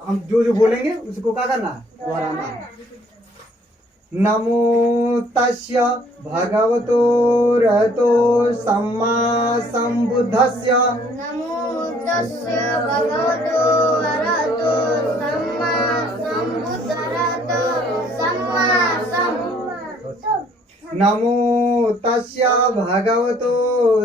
हम जो बोलेंगे उसको क्या करना है, दोहराना है। नमो तस्य भगवतो रतो सम्मा संबुद्धस्य। नमो तस्य भगवतो अरहतो सम्मा संबुद्धरतो सम्मा नमो तस्य भगवतो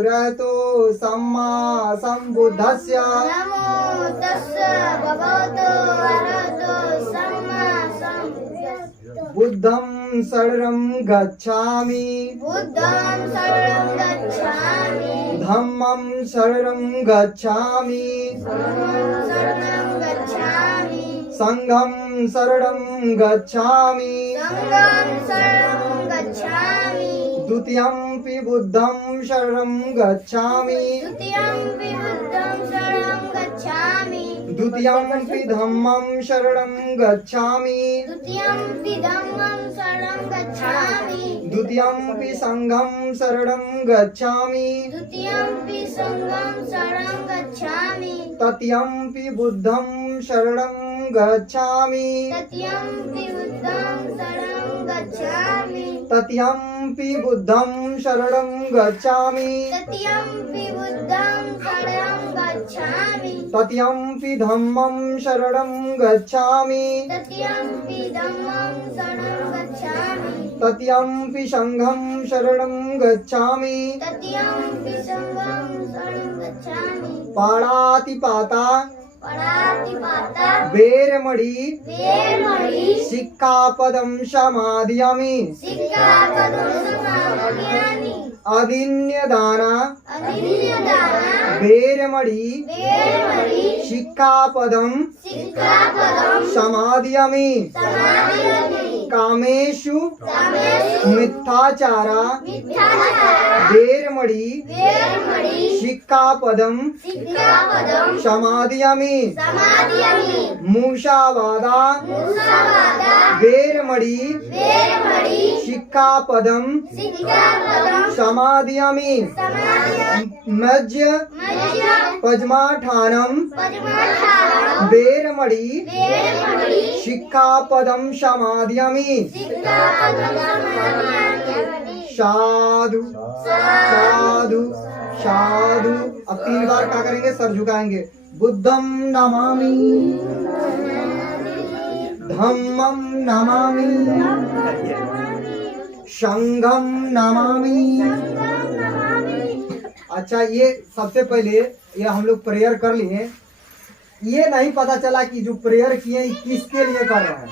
रतो सम्मा संबुद्धस्य। नमो तस्य भगवतो अरहतो सम्मा संबुद्धस्य। बुद्धं शरणं गच्छामि। बुद्धं शरणं गच्छामि। धम्मं शरणं गच्छामि। धम्मं शरणं गच्छामि। संघं शरणं गच्छामि। संघं शरणं गच्छामि। द्वितीयंपि बुद्धं शरणं गच्छामि। द्वितीयंपि बुद्धं शरणं गच्छामि। द्वितीयंपि धम्मं शरणं गच्छामि। द्वितीयंपि धम्मं शरणं गच्छामि। द्वितीयंपि संघं शरणं गच्छामि। द्वितीयंपि संघं शरणं गच्छामि। तृतीयंपि बुद्धं शरणं गच्छामि। तृतीयंपि बुद्धं शरणं गच्छामि। तृतीयंपि बुद्धं शरणं गच्छामि। तृतीयंपि बुद्धं शरणं गच्छामि। तृतीयंपि धम्मं शरणं गच्छामि। तृतीयंपि धम्मं शरणं गच्छामि। तृतीयंपि संघं शरणं गच्छामि। तृतीयंपि संघं शरणं गच्छामि। पाणातिपाता परातिपाता वेरमणि वेरमणि सिक्खापदं समादयामि। सिक्खापदं समादयामि। अदिन्यदाना अदिन्यदाना वेरमणि वेरमणि सिक्खापदं सिक्खापदं समादयामि। समादयामि। कामेषु कामेषु मिथ्याचारा मिथ्याचारा वेरमणि वेरमणि सिक्खापदं सिक्खापदं समादयामि। समादयामि। मूषावादा मुसावादा वेरमणि वेरमणि सिक्खापदं सिक्खापदं समादयामि। समादयामि। मज्ज मज्ज पद्माठानं पद्माठानं वेरमणि वेरमणि सिक्खापदं समादयामि। सिक्खापदं समादयामि। साधु साधु साधु। अब 3 बार क्या करेंगे, सर झुकाएंगे। बुद्धं नमामि। धम्मं नमामि। संघं नमामि। अच्छा, ये सबसे पहले ये हम लोग प्रेयर कर लिए। ये नहीं पता चला कि जो प्रेयर किए किसके लिए कर रहे हैं,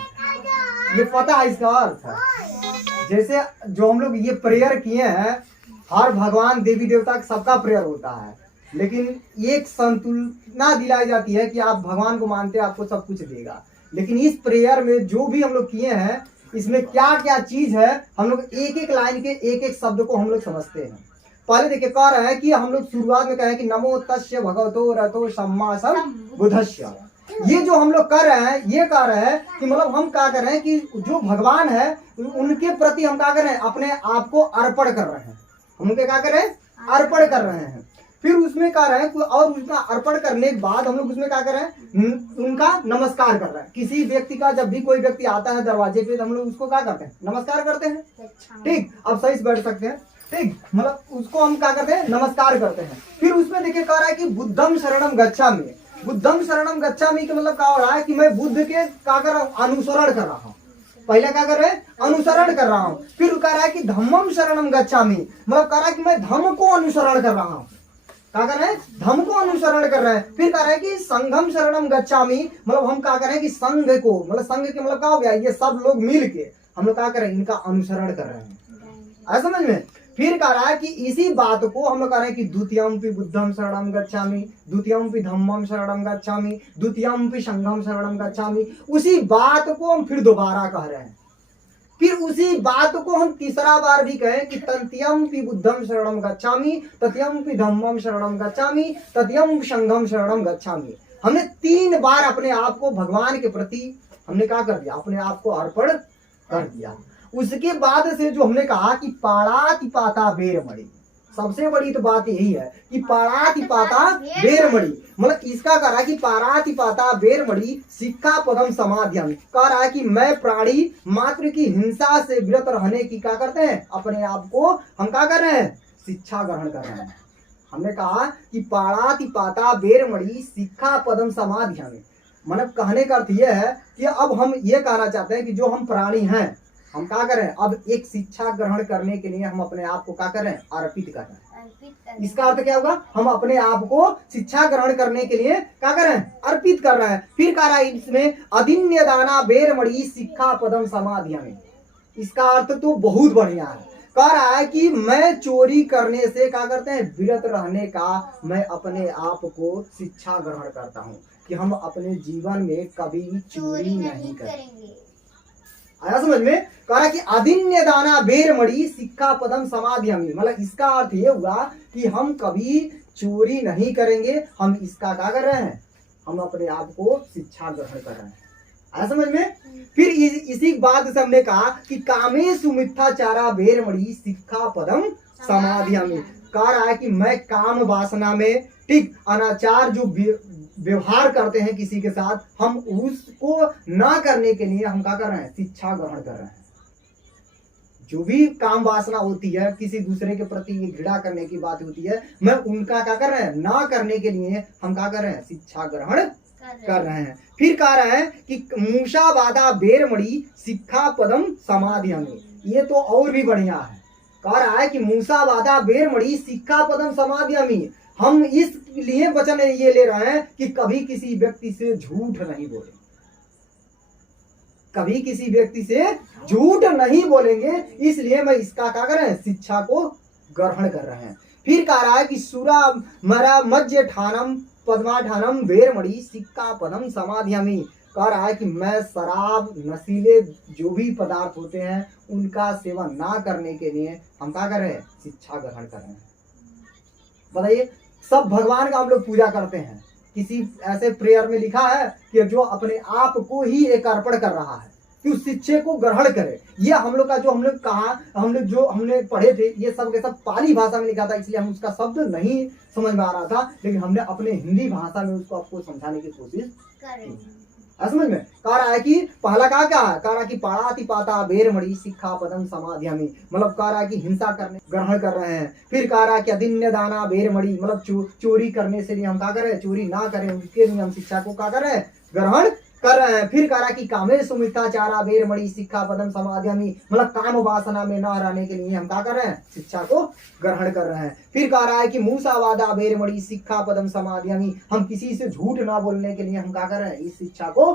ये पता है इसका अर्थ। जैसे जो हम लोग ये प्रेयर किए हैं, हर भगवान देवी देवता सबका प्रेयर होता है, लेकिन एक संतुलना दिलाई जाती है कि आप भगवान को मानते हैं, आपको सब कुछ देगा। लेकिन इस प्रेयर में जो भी हम लोग किए हैं, इसमें क्या क्या चीज है, हम लोग एक एक लाइन के एक एक शब्द को हम लोग समझते हैं। पहले देखिए कह रहे हैं कि हम लोग शुरुआत में कहें कि नमो तस्य भगवतो रतो सम्मा संबुद्धस्य। ये जो हम लोग कर रहे हैं, ये कह रहे हैं कि मतलब हम क्या कर रहे हैं कि जो भगवान है उनके प्रति हम क्या कर रहे हैं, अपने आप को अर्पण कर रहे हैं। हम उनके क्या कर रहे हैं, अर्पण कर रहे हैं। फिर उसमें क्या रहे हैं, और उसका अर्पण करने के बाद हम लोग उसमें क्या कर रहे हैं, उनका नमस्कार कर रहे हैं। किसी व्यक्ति का जब भी कोई व्यक्ति आता है दरवाजे पे, तो हम लोग उसको क्या करते हैं, नमस्कार करते हैं। ठीक, अब सही से बैठ सकते हैं। ठीक, मतलब उसको हम क्या करते हैं, नमस्कार करते हैं। फिर उसमें देखिए कह रहा है कि बुद्धम शरणम गच्छामि। बुद्धम शरणम गच्छामि के मतलब क्या हो रहा है कि मैं बुद्ध के क्या कर रहा हूँ, अनुसरण कर रहा हूँ। पहले क्या कर रहे हैं, अनुसरण कर रहा हूँ। फिर कह रहा है कि धम्मम शरणम गच्छामि, मतलब कह रहा है कि मैं धम्म को अनुसरण कर रहा हूँ। क्या कर रहे हैं, धम्म को अनुसरण कर रहे हैं। फिर कह रहा है कि संघम शरणम गच्छामि, मतलब हम क्या कर रहे हैं कि संघ को, मतलब संघ के मतलब क्या हो गया, ये सब लोग मिल के हम लोग क्या कर रहे हैं, इनका अनुसरण कर रहे हैं। समझ में। फिर कह रहा है कि इसी बात को हम लोग कह रहे हैं कि द्वितीयम्पि बुद्धम शरणम गच्छामि, द्वितीयम्पि धम्मम शरणम गच्छामि, द्वितीयम्पि संघम शरणम गच्छामि। उसी बात को हम फिर दोबारा कह रहे हैं। फिर उसी बात को हम तीसरा बार भी कहें कि तृतीयम्पि बुद्धम शरणम गच्छामि, तृतीयम्पि धम्मम शरणम गच्छामि, तृतीयम्पि संघम शरणम गच्छामि। हमने 3 बार अपने आप को भगवान के प्रति हमने क्या कर दिया, अपने आप को अर्पण कर दिया। उसके बाद से जो हमने कहा कि पाणातिपाता बेरमणि, सबसे बड़ी तो बात यही है कि पाणातिपाता बेरमणि, मतलब इसका कह रहा है कि पाणातिपाता बेरमणि शिक्षा पदम समाध्यम, कह रहा है कि मैं प्राणी मात्र की हिंसा से विरत रहने की क्या करते हैं, अपने आप को हम क्या कर रहे हैं, शिक्षा ग्रहण कर रहे हैं। हमने कहा कि पाणातिपाता बेरमणि शिक्षा पदम समाध्यम, मतलब कहने का अर्थ यह है कि अब हम ये कहना चाहते हैं कि जो हम प्राणी हैं हम क्या करें, अब एक शिक्षा ग्रहण करने के लिए हम अपने आप को क्या करें, अर्पित कर रहे हैं। इसका अर्थ क्या होगा, हम अपने आप को शिक्षा ग्रहण करने के लिए क्या कर रहे हैं, अर्पित कर रहे हैं। फिर कह रहा है इसमें अदिन्य दाना बेरमणि शिक्षा पदम समाध्यम, इसका अर्थ तो बहुत बढ़िया है। कह रहा है कि मैं चोरी करने से क्या करते हैं, विरत रहने का मैं अपने आप को शिक्षा ग्रहण करता हूँ कि हम अपने जीवन में कभी चोरी नहीं करेंगे। आया समझ में। कह रहा कि अदिन्य दाना बेरमणि शिक्षा पदम समाध्यमि, मतलब इसका अर्थ ये हुआ कि हम कभी चोरी नहीं करेंगे, हम इसका क्या कर रहे हैं, हम अपने आप को शिक्षा ग्रहण कर रहे हैं। आया समझ में। फिर इसी बात से हमने कहा कि कामेषु मिथ्याचारा बेरमणि शिक्षा पदम समाध्यमि, कह रहा है कि मैं काम वासना में ठीक अनाचार जो व्यवहार करते हैं किसी के साथ, हम उसको ना करने के लिए हम क्या कर रहे हैं, शिक्षा ग्रहण कर रहे हैं। जो भी काम वासना होती है, किसी दूसरे के प्रति घृणा करने की बात होती है, मैं उनका क्या कर रहे हैं, ना करने के लिए हम क्या कर रहे हैं, शिक्षा ग्रहण कर रहे हैं। फिर कह रहा है कि मूषावादा बेरमणि शिक्षा पदम समाध्यमि, ये तो और भी बढ़िया है। कह रहा है कि मूषावादा बेरमणि शिक्षा पदम समाध्यमि, हम इसलिए वचन ये ले रहे हैं कि कभी किसी व्यक्ति से झूठ नहीं बोलेंगे, कभी किसी व्यक्ति से झूठ नहीं बोलेंगे, इसलिए मैं इसका क्या कर रहे हैं, शिक्षा को ग्रहण कर रहे हैं। फिर कह रहा है कि सुरा मरा मज्य ठानम पद्माठानम बेरमणि शिक्षा पदम समाध्यमि, कह रहा है कि मैं शराब नशीले जो भी पदार्थ होते हैं उनका सेवन ना करने के लिए हम क्या कर रहे हैं, शिक्षा ग्रहण कर रहे हैं। बताइए, सब भगवान का हम लोग पूजा करते हैं, किसी ऐसे प्रेयर में लिखा है कि जो अपने आप को ही एक अर्पण कर रहा है कि उस शिक्षा को ग्रहण करे। ये हम लोग का जो हम लोग कहा, हम लोग जो हमने पढ़े थे ये सब के सब पाली भाषा में लिखा था, इसलिए हम उसका शब्द नहीं समझ में आ रहा था, लेकिन हमने अपने हिंदी भाषा में उसको आपको समझाने की कोशिश की। समझ में। कह रहा है कि पहला क्या क्या है, कह रहा है कि पाणातिपाता बेरमणि शिक्षा पदम समाध्यमि, मतलब कह रहा है कि हिंसा करने ग्रहण कर रहे हैं। फिर कह रहा है कि अदिन्य दाना बेरमणि, मतलब चोरी करने से लिए हम क्या करें, चोरी ना करें, उसके लिए हम शिक्षा को क्या कर रहे हैं, ग्रहण कर रहे हैं। फिर कह रहा है कि कामेषु मिथ्याचारा बेरमणि शिक्षा पदम समाध्यमि, मतलब काम वासना में न रहने के लिए हम क्या कर रहे हैं, शिक्षा को ग्रहण कर रहे हैं। फिर कह रहा है कि मूषावादा बेरमणि शिक्षा पदम समाध्यमि, हम किसी से झूठ ना बोलने के लिए हम क्या कर रहे हैं, इस शिक्षा को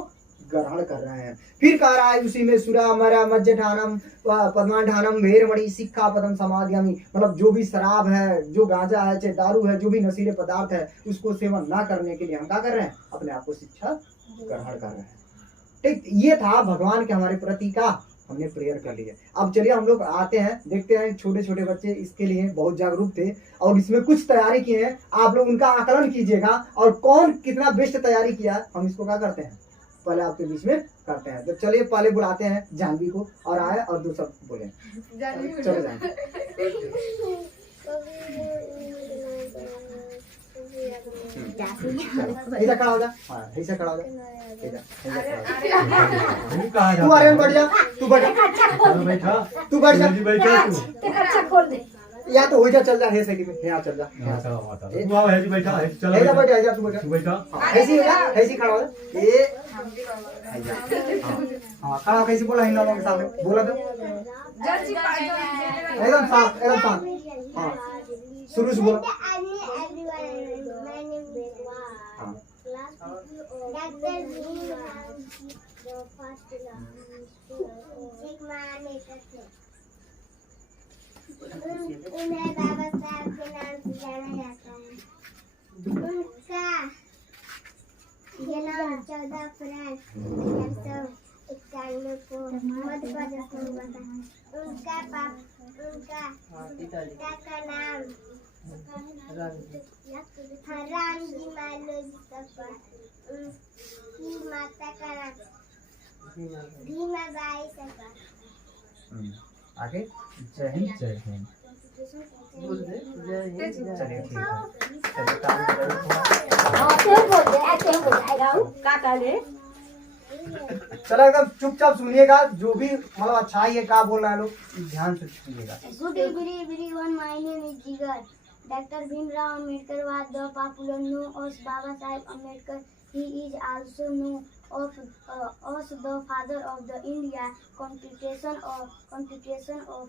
ग्रहण कर रहे हैं। फिर कह रहा है उसी में सुरा मरा मज्जठानम पद्माठानम बेरमणि शिक्षा पदम समाध्यमि, मतलब जो भी शराब है, जो गांजा है, चाहे दारू है, जो भी नशीले पदार्थ है, उसको सेवन ना करने के लिए हम क्या कर रहे हैं, अपने आप को शिक्षा ग्रहण कर रहे हैं। ठीक, ये था भगवान के हमारे प्रति का हमने प्रेयर कर लिया। अब चलिए हम लोग आते हैं, देखते हैं छोटे छोटे बच्चे इसके लिए बहुत जागरूक थे और इसमें कुछ तैयारी किए हैं, आप लोग उनका आकलन कीजिएगा और कौन कितना बेस्ट तैयारी किया, हम इसको क्या करते हैं पहले आपके बीच में करते हैं। तो चलिए पहले बुलाते हैं जानवी को, और आए और दो सब बोले, चलो जानवी। ऐसा खड़ा हो जा, हाँ ऐसा खड़ा हो जा, तू आर्यन बैठ जा, तू बैठ, तू बैठ जा, या तो हो जा, चल जा, है सही में, यहाँ चल जा, तू आओ, है जी बैठा है, चल जा, बैठ जा, तू बैठा, ऐसी हो जा, ऐसी खड़ा हो जा, ये हाँ खड़ा कैसे बोला इन लोगों के सामने, बोला तो एकदम साफ, एकदम साफ, हाँ शुरू से बोलो। उन्हें बाबा साहब के नाम से जाना जाता है। उनका जन्म 14 अप्रैल 1991 को मध्य प्रदेश में हुआ था। उनका पिता का नाम रामजी मालोजी सपा। उनकी माता का नाम भीमाबाई सपा। आगे जय हिंद जय हिंद। चलिए ठीक है, चलिए काम करो। चलो एकदम चुपचाप सुनिएगा, जो भी मतलब अच्छा ही है क्या बोल रहा है लोग, ध्यान से सुनिएगा। Good evening everyone, my name is Jigar. Dr. Bhimrao Ambedkar was the popular known as Baba Saheb Ambedkar. He is also known as the father of the India Constitution of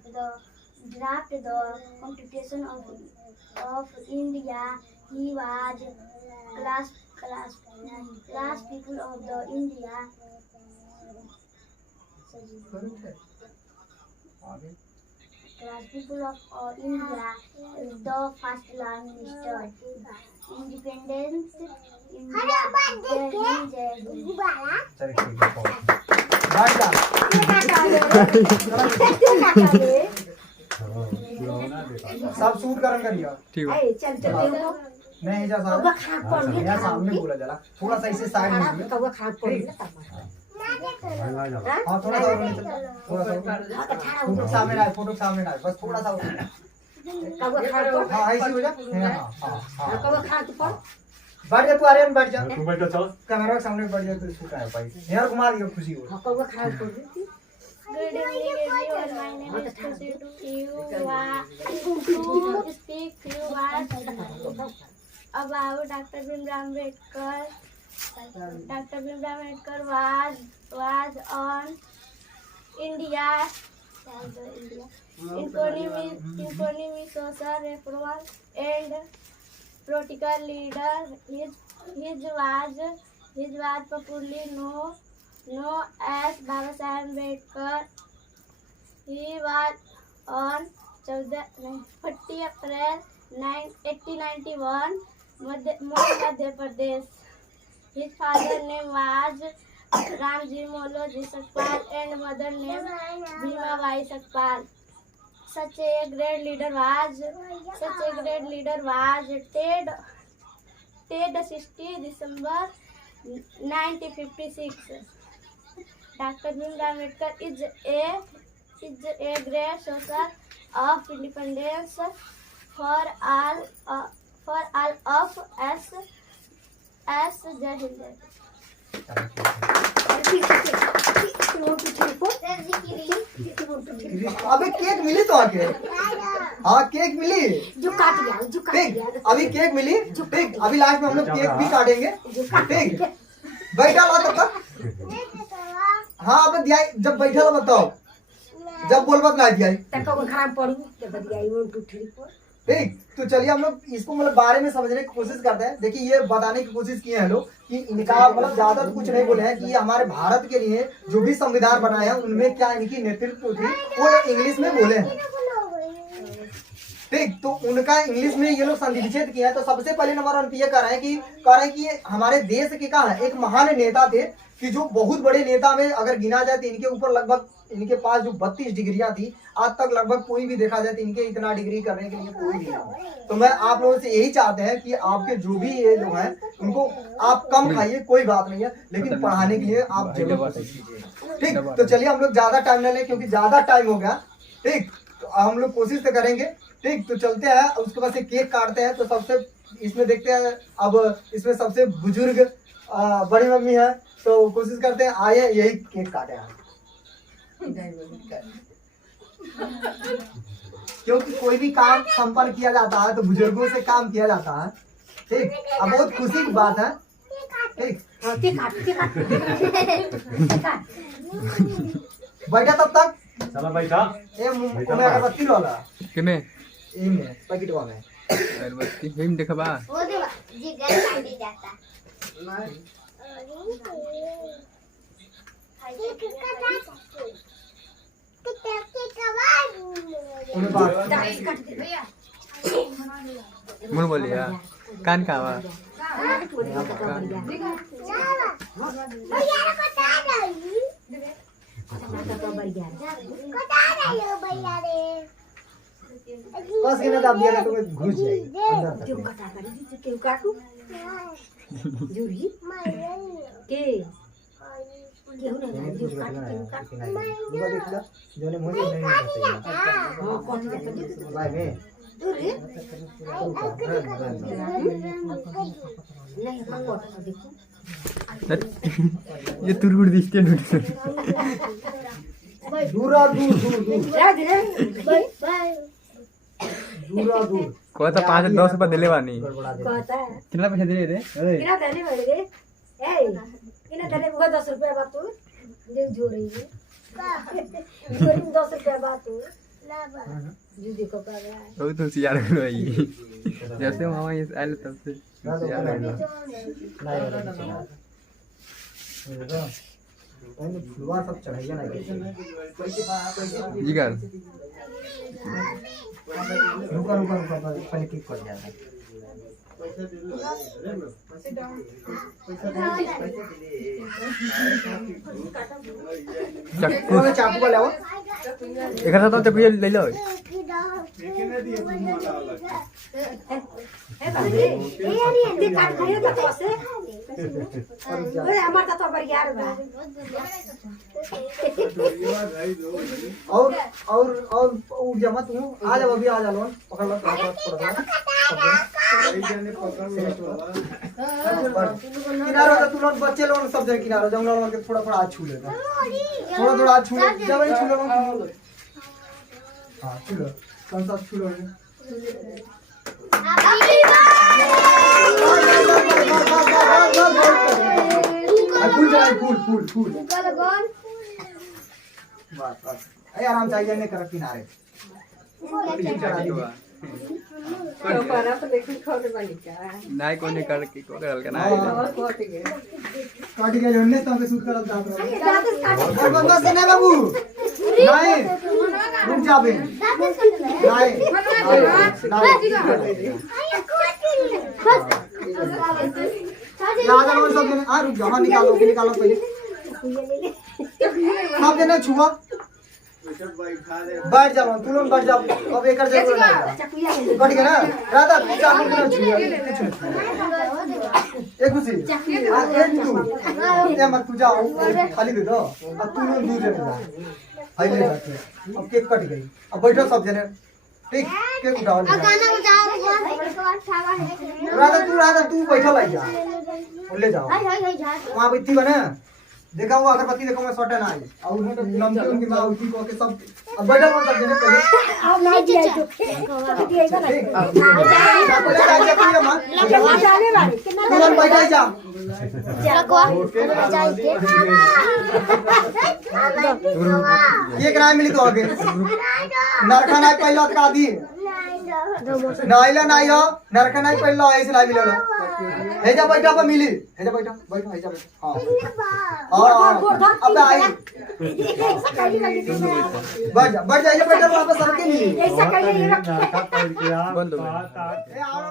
the draft the Constitution of India. He was class people of the India. आगे Class people of India is the first Prime Minister. Independence India. Jai Hind, Jai Hind. चलिए ठीक है, बैठ जा। सब shoot करन करिए। नहीं जा साहब, यहाँ सामने बोला जरा, थोड़ा सा इसे साइड में बोलिए। हाँ थोड़ा सा और नीचे, थोड़ा सा फोटो सामने लाए, फोटो सामने लाए, बस थोड़ा सा। हाँ ऐसे हो जा। बैठ जा तू, आर्यन बैठ जा। तू बैठ जा, चल। कैमरा के सामने बैठ जा तो शूट आए भाई, यार घुमा दियो, खुशी हो। Good evening everyone, my name is Kushi to speak few words about Dr. Bhimrao Ambedkar. Dr. Bhimrao Ambedkar was on India economy, social reform and political leader. He was popularly known as Baba Saheb Ambedkar. He was on 30 April 1891 Madhya Pradesh. His father name was Ramji Moloji Sakpal and mother name Bhimabai Sakpal. Such a great leader was Ted 60 December 1956. Dr. Bhimrao Ambedkar is a great source of independence for all of us. Jai Hind. अबे cake मिली तो आके, हाँ cake मिली, जो काट गया ठीक, अभी cake मिली, ठीक, अभी लास्ट में हम लोग केक भी काटेंगे, ठीक, बैठा लो तब तक। हाँ अब दिया, जब बैठा लो बताओ, जब बोलबत ना दिया, खराब पड़ी ठीक। तो चलिए हम लोग इसको मतलब बारे में समझने की कोशिश करते हैं। देखिए ये बताने की कोशिश किए हैं लोग कि इनका मतलब ज्यादा तो कुछ नहीं बोले हैं कि हमारे भारत के लिए जो भी संविधान बनाया है उनमें क्या इनकी नेतृत्व थी, वो लोग इंग्लिश में बोले हैं, ठीक। तो उनका इंग्लिश में ये लोग संधि विच्छेद किया है। तो सबसे पहले नंबर 1 पे ये कह रहे हैं कि ये हमारे देश के क्या है, एक महान नेता थे कि जो बहुत बड़े नेता में अगर गिना जाए तो इनके ऊपर लगभग, इनके पास जो 32 डिग्रियां थी, आज तक लगभग कोई भी देखा जाए तो इनके इतना डिग्री करने के लिए कोई भी नहीं। तो मैं आप लोगों से यही चाहते हैं कि आपके जो भी ये लोग हैं उनको आप कम खाइए, कोई बात नहीं है, लेकिन पढ़ाने के लिए आप जरूर कोशिश कीजिए, ठीक। तो चलिए हम लोग ज्यादा टाइम न लें क्योंकि ज्यादा टाइम हो गया, ठीक। तो हम लोग कोशिश तो करेंगे, ठीक। तो चलते हैं, उसके बाद से केक काटते हैं। तो सबसे इसमें देखते हैं, अब इसमें सबसे बुजुर्ग बड़ी मम्मी है, तो कोशिश करते हैं आए यही केक काटे हैं, क्योंकि कोई भी काम संपन्न किया जाता है तो बुजुर्गों से काम किया जाता है, ठीक। अब बहुत खुशी की बात है, ठीक। बैठा तब तक, चलो बैठा। ए मुंह में अगरबत्ती वाला किने इनमें पैकेट में अगरबत्ती हिम देखबा वो देवा जी गैस काटी जाता मुंह बोलिया कान का हुआ बस के ना दाब दिया ना तो मैं घुस जाएगी अंदर तक। मैंने कुछ बताया नहीं कि नहीं वो देखला जो ने मुझे नहीं बताया भाई में ये तुरगुड़ दिखते नहीं दूरा दूर दूर दूर दूरा दूर कहता 5-10 रुपया दिले बानी गड़बड़ा दे कितना पैसा दे रे वो तो यार भाई जैसे मामा ये आए तब से यार मैंने फुलवा सब चढ़ाइया ना जी कर रुका रुका रुका पहले क्लिक कर जाता चाकू चाकू का लाओ एक हाथ तो चाकू ले लो और जमा तू आ जा अभी आ जा लोन पकड़ लो किनारो तो तू लोन बच्चे लोन सब जगह किनारो जाऊं लोन के थोड़ा थोड़ा हाथ छू लेगा थोड़ा थोड़ा हाथ छू ले जब ही छू लो हां छू लो कौन सा छू लो फूल जाए फूल फूल फूल बस बस ए आराम चाहिए नहीं कर किनारे नहीं कोने कर के को कर के नहीं काट के जोड़ने तो हमें सूट कर दांत और बंदा से नहीं बाबू नहीं रुक जा बे नहीं लाजा लोग सब जने आ रुक जा हां निकालो पहले आप जने छुआ बैठ जाओ तू लोग बैठ जाओ अब एक जरूर नहीं बैठ गया ना राधा तू चाकू ना छुआ एक खुशी आ एक तू ये मत तू जाओ खाली दे दो अब तू लोग दूर जने जा हाई ले जाते अब केक कट गई अब बैठो सब जने ठीक केक उठाओ गाना बजाओ राधा तू बैठो लाई जा ले जाओ हाय हाय हाय जा वहां बैठी बना देखा वो अगरबत्ती देखो मैं सॉटे ना आई और नमकीन उनकी मां उठी को के सब अब बैठो मन सब जने पहले अब ना दिया तो तुरंत बैठा जा ये कराय मिली तो आगे नरखा नहीं पहले का दी नाइला नहीं हो नरखा नहीं पहले ऐसे लाई मिले हे जा बैठा पे मिली हे जा बैठा बैठो हे जा हां हां अब आई बैठ जा बैठ जा ये बैठा वापस सर के मिली बंद हो गया ए आओ